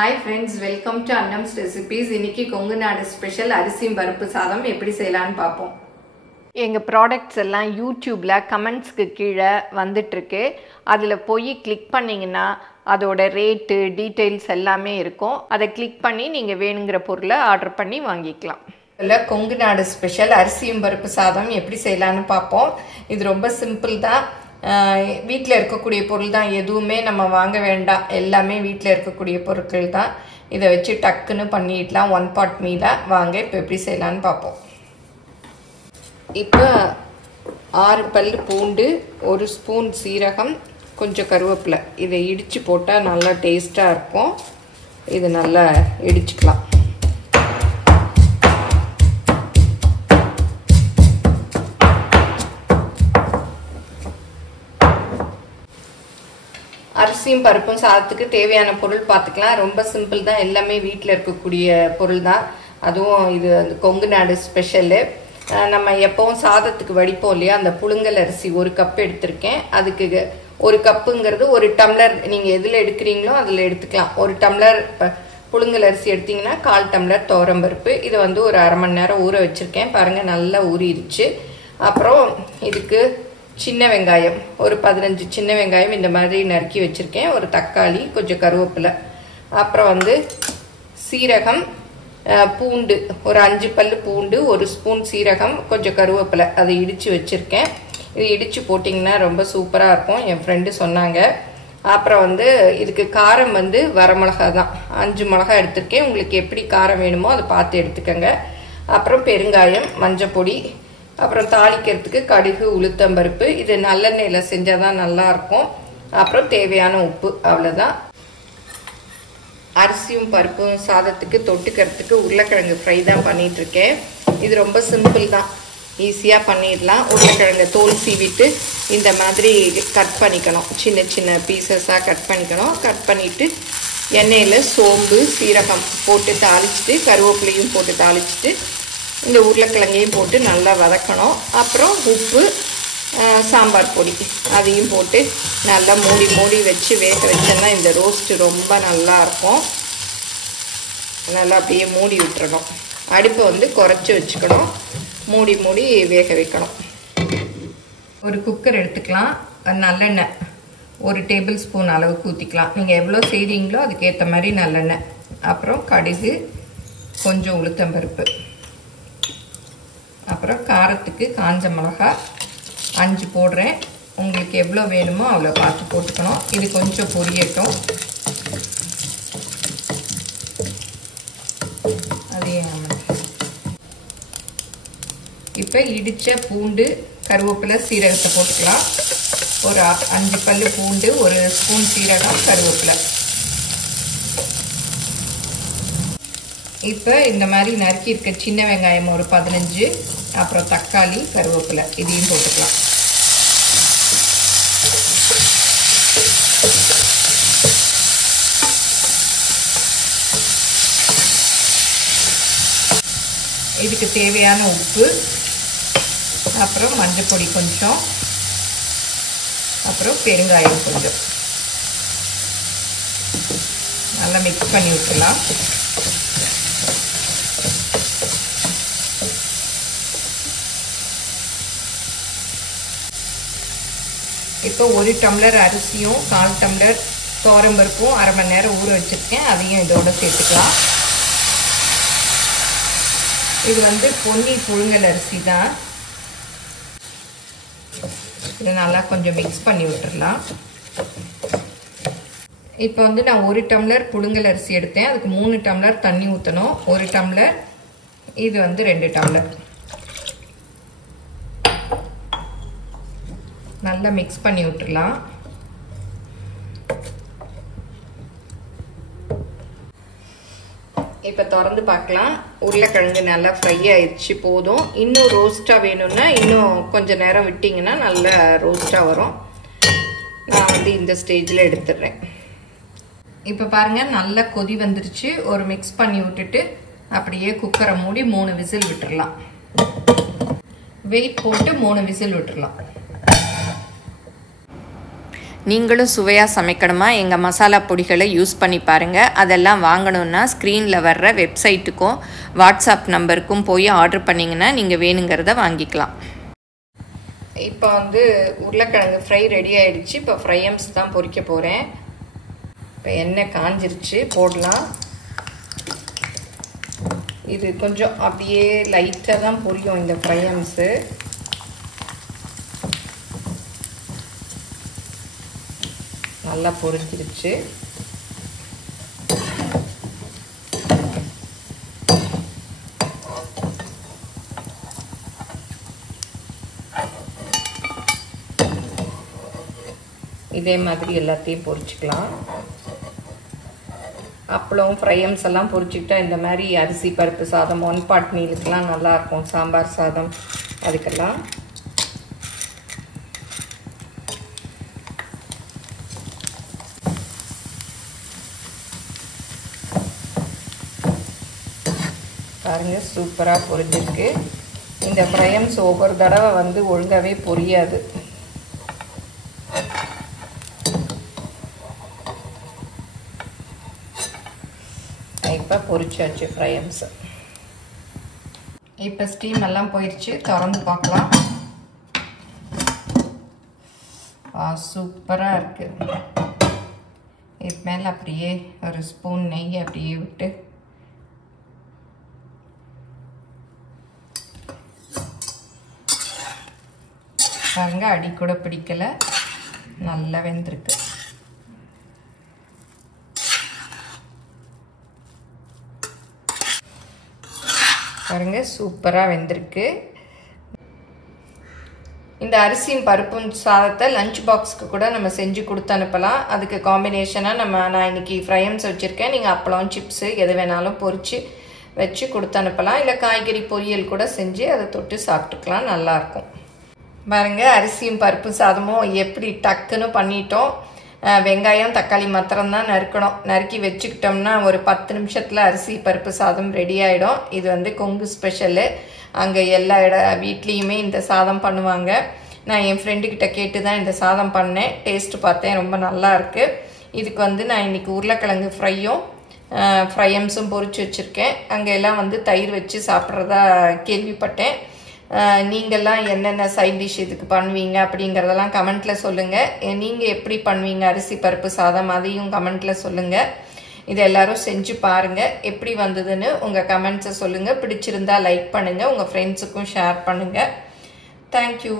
Hi friends, welcome to Annam's Recipes. இன்னைக்கு கொங்கு நாடு special அரிசியும் பருப்பு சாதம் எப்படி செய்யலாம்னு பாப்போம். எங்க ப்ராடக்ட்ஸ் எல்லாம் YouTubeல கமெண்ட்ஸ்க்கு கீழே வந்துட்டு இருக்கு. அதுல போய் கிளிக் பண்ணீங்கன்னா அதோட ரேட், டீடைல்ஸ் எல்லாமே இருக்கும். அதை கிளிக் பண்ணி நீங்க வேணுங்கிற பொருளை ஆர்டர் பண்ணி வாங்கிக்கலாம். இல்ல கொங்கு நாடு ஸ்பெஷல் அரிசியும் பருப்பு சாதம் எப்படி செய்யலாம்னு பாப்போம். இது ரொம்ப சிம்பிள் தான். வீட்டில் இருக்கக்கூடிய பொருள் தான், எதுவுமே நம்ம வாங்க வேண்டாம், எல்லாமே வீட்டில் இருக்கக்கூடிய பொருட்கள் தான். இதை வச்சு டக்குன்னு பண்ணிடலாம். 1 pot மீலாக வாங்க இப்போ எப்படி செய்யலான்னு பார்ப்போம். இப்போ 6 பல் பூண்டு, 1 ஸ்பூன் சீரகம், கொஞ்சம் கருவேப்பிலை, இதை இடித்து போட்டால் நல்லா டேஸ்ட்டாக இருக்கும். இது நல்லா இடிச்சுக்கலாம். அரிசியும் பருப்பும் சாதத்துக்கு தேவையான பொருள் பார்த்துக்கலாம். ரொம்ப சிம்பிள் தான், எல்லாமே வீட்டில் இருக்கக்கூடிய பொருள் தான். அதுவும் இது கொங்கு நாடு ஸ்பெஷலு. நம்ம எப்பவும் சாதத்துக்கு வடிப்போம் இல்லையா, அந்த புழுங்கல் அரிசி 1 கப் எடுத்திருக்கேன். அதுக்கு 1 கப்புங்கிறது 1 டம்ளர், நீங்கள் எதில் எடுக்கிறீங்களோ அதில் எடுத்துக்கலாம். 1 டம்ளர் புழுங்கல் அரிசி எடுத்திங்கன்னா 1/4 டம்ளர் துவரம்பருப்பு. இதை ஒரு அரை மணி நேரம் ஊற வச்சுருக்கேன். பாருங்கள், நல்லா ஊறிடுச்சு. அப்புறம் இதுக்கு சின்ன வெங்காயம், ஒரு 15 சின்ன வெங்காயம் இந்த மாதிரி நறுக்கி வச்சுருக்கேன். ஒரு தக்காளி, கொஞ்சம் கருவேப்பிலை, அப்புறம் சீரகம், பூண்டு, ஒரு 5 பல் பூண்டு, 1 ஸ்பூன் சீரகம், கொஞ்சம் கருவேப்பிலை, அதை இடித்து வச்சுருக்கேன். இது இடித்து போட்டிங்கன்னா ரொம்ப சூப்பராக இருக்கும், என் ஃப்ரெண்டு சொன்னாங்க. அப்புறம் இதுக்கு காரம் வரமிளகா தான், 5 மிளகா எடுத்திருக்கேன். உங்களுக்கு எப்படி காரம் வேணுமோ அதை பார்த்து எடுத்துக்கோங்க. அப்புறம் பெருங்காயம், மஞ்சள் பொடி, அப்புறம் தாளிக்கிறதுக்கு கடுகு, உளுத்தம்பருப்பு. இது நல்லெண்ணெயில் செஞ்சால் தான் நல்லாயிருக்கும். அப்புறம் தேவையான உப்பு, அவ்வளோதான். அரிசியும் பருப்பும் சாதத்துக்கு தொட்டுக்கிறதுக்கு உருளைக்கிழங்கு ஃப்ரை தான் பண்ணிகிட்ருக்கேன். இது ரொம்ப சிம்பிள் தான், ஈஸியாக பண்ணிடலாம். உருளைக்கிழங்கு தோல் சீவிட்டு இந்த மாதிரி கட் பண்ணிக்கணும், சின்ன சின்ன பீசஸாக கட் பண்ணிக்கணும். கட் பண்ணிவிட்டு எண்ணெயில் சோம்பு, சீரகம் போட்டு தாளிச்சிட்டு, கருவேப்பிலையும் போட்டு தாளிச்சிட்டு, இந்த உருளைக்கிழங்கையும் போட்டு நல்லா வதக்கணும். அப்புறம் உப்பு, சாம்பார் பொடி, அதையும் போட்டு நல்லா மூடி வச்சு வேக வச்சோன்னா இந்த ரோஸ்ட்டு ரொம்ப நல்லாயிருக்கும். நல்லா அப்படியே மூடி விட்டுறணும். அடுப்பை குறைச்சி வச்சுக்கணும். மூடி வேக வைக்கணும். ஒரு குக்கர் எடுத்துக்கலாம். நல்லெண்ணெய் 1 டேபிள் ஸ்பூன் அளவுக்கு ஊற்றிக்கலாம். நீங்கள் எவ்வளோ செய்கிறீங்களோ அதுக்கேற்ற மாதிரி நல்லெண்ணெய். அப்புறம் கடுகு, கொஞ்சம் உளுத்தம்பருப்பு, அப்புறம் காரத்துக்கு காஞ்ச மிளகா 5 போடுறேன். உங்களுக்கு எவ்வளோ வேணுமோ அவ்வளோ பார்த்து போட்டுக்கணும். இது கொஞ்சம் பொரியட்டும். அதே இப்போ இடித்த பூண்டு, கருவேப்பிலை, சீரகத்தை போட்டுக்கலாம். ஒரு 5 பல் பூண்டு, 1 ஸ்பூன் சீரகம், கருவேப்பிலை. இப்போ இந்த மாதிரி நறுக்கி இருக்க சின்ன வெங்காயம் ஒரு 15, அப்புறம் தக்காளி, கருவேப்பிலை, இதையும் போட்டுக்கலாம். இதுக்கு தேவையான உப்பு, அப்புறம் மஞ்சள் பொடி கொஞ்சம், அப்புறம் பெருங்காயம் கொஞ்சம். நல்லா மிக்ஸ் பண்ணி விட்டுலாம். இப்போ 1 டம்ளர் அரிசியும் 1/4 டம்ளர் துவரம்பருப்பும் அரை மணி நேரம் ஊற வச்சுருக்கேன். அதையும் இதோட சேர்த்துக்கலாம். இது பொன்னி புழுங்கல் அரிசி தான். இதை நல்லா கொஞ்சம் மிக்ஸ் பண்ணி விட்டுடலாம். இப்போ நான் 1 டம்ளர் புழுங்கல் அரிசி எடுத்தேன். அதுக்கு 3 டம்ளர் தண்ணி ஊற்றணும். 1 டம்ளர், இது 2 டம்ளர். நல்லா மிக்ஸ் பண்ணி விட்டுடலாம். இப்போ திறந்து பார்க்கலாம். உருளைக்கிழங்கு நல்லா ஃப்ரை ஆயிடுச்சு, போதும். இன்னும் ரோஸ்ட்டாக வேணும்னா இன்னும் கொஞ்சம் நேரம் விட்டிங்கன்னா நல்லா ரோஸ்ட்டாக வரும். நான் இந்த ஸ்டேஜில் எடுத்துடுறேன். இப்போ பாருங்கள், நல்லா கொதி வந்துருச்சு. ஒரு மிக்ஸ் பண்ணி விட்டுட்டு அப்படியே குக்கரை மூடி 3 விசில் விட்டுடலாம். வெயிட் போட்டு 3 விசில் விட்டுடலாம். நீங்களும் சுவையாக சமைக்கணுமா எங்கள் மசாலா பொடிகளை யூஸ் பண்ணி பாருங்கள். அதெல்லாம் வாங்கணுன்னா ஸ்க்ரீனில் வர்ற வெப்சைட்டுக்கும் வாட்ஸ்அப் நம்பருக்கும் போய் ஆர்டர் பண்ணிங்கன்னா நீங்கள் வேணுங்கிறத வாங்கிக்கலாம். இப்போ வந்து உருளைக்கிழங்கு ஃப்ரை ரெடி ஆகிடுச்சு. இப்போ ஃப்ரையம்ஸ் தான் பொரிக்க போகிறேன். இப்போ எண்ணெய் காஞ்சிருச்சு, போடலாம். இது கொஞ்சம் அப்படியே லைட்டாக தான் பொரியும் இந்த ஃப்ரையம்ஸு. நல்லா பொரிச்சிருச்சு. இதே மாதிரி எல்லாத்தையும் பொரிச்சுக்கலாம். அப்பளம் ஃப்ரையம்ஸ் எல்லாம் பொரிச்சுக்கிட்டா இந்த மாதிரி அரிசி பருப்பு சாதம் 1 பாட் மீலுக்கெல்லாம் நல்லாயிருக்கும். சாம்பார் சாதம் அதுக்கெல்லாம். பாருங்கள், சூப்பராக பொரிஞ்சிருக்கு. இந்த ஃப்ரையம்ஸ் ஒவ்வொரு தடவை வந்து ஒழுங்காகவே பொரியாது. இப்போ பொரிச்சாச்சு ஃப்ரையம்ஸ். இப்போ ஸ்டீம் எல்லாம் போயிடுச்சு, திறந்து பார்க்கலாம். சூப்பராக இருக்குது. இது மேலே அப்படியே ஒரு ஸ்பூன் நெய் அப்படியே விட்டு பாருங்க, அடி கூட பிடிக்கல, நல்லா வெந்திருக்கு. பாருங்க, சூப்பராக வெந்திருக்கு. இந்த அரிசியும் பருப்பும் சாதத்தை லஞ்ச் பாக்ஸ்க்கு கூட நம்ம செஞ்சு கொடுத்து அனுப்பலாம். அதுக்கு காம்பினேஷனாக நான் இன்னைக்கு ஃப்ரையம்ஸ் வச்சுருக்கேன். நீங்கள் அப்பளம் சிப்ஸு எது வேணாலும் பொரிச்சு வச்சு கொடுத்து அனுப்பலாம். இல்லை காய்கறி பொரியல் கூட செஞ்சு அதை தொட்டு சாப்பிட்டுக்கலாம், நல்லாயிருக்கும். பாருங்க, அரிசியும் பருப்பு சாதமும் எப்படி டக்குன்னு பண்ணிட்டோம். வெங்காயம் தக்காளி மாத்திரம்தான் நறுக்கணும். நறுக்கி வச்சுக்கிட்டோம்னா ஒரு 10 நிமிஷத்தில் அரிசி பருப்பு சாதம் ரெடி ஆகிடும். இது வந்து கொங்கு ஸ்பெஷலு. அங்கே எல்லா வீட்லேயுமே இந்த சாதம் பண்ணுவாங்க. நான் என் ஃப்ரெண்டுக்கிட்ட கேட்டு தான் இந்த சாதம் பண்ணேன். டேஸ்ட்டு பார்த்தேன், ரொம்ப நல்லா இருக்குது. இதுக்கு வந்து நான் இன்றைக்கி உருளைக்கிழங்கு ஃப்ரையம்ஸும் பொரிச்சு வச்சுருக்கேன். அங்கே எல்லாம் வந்து தயிர் வச்சு சாப்பிட்றதா கேள்விப்பட்டேன். நீங்கள்லாம் என்னென்ன சைட் டிஷ் இதுக்கு பண்ணுவீங்க அப்படிங்கிறதெல்லாம் கமெண்ட்டில் சொல்லுங்கள். நீங்கள் எப்படி பண்ணுவீங்க அரிசி பருப்பு சாதம், அதையும் கமெண்ட்டில் சொல்லுங்கள். இது எல்லோரும் செஞ்சு பாருங்கள். எப்படி வந்ததுன்னு உங்கள் கமெண்ட்ஸை சொல்லுங்கள். பிடிச்சிருந்தா லைக் பண்ணுங்கள், உங்கள் ஃப்ரெண்ட்ஸுக்கும் ஷேர் பண்ணுங்கள். தேங்க்யூ.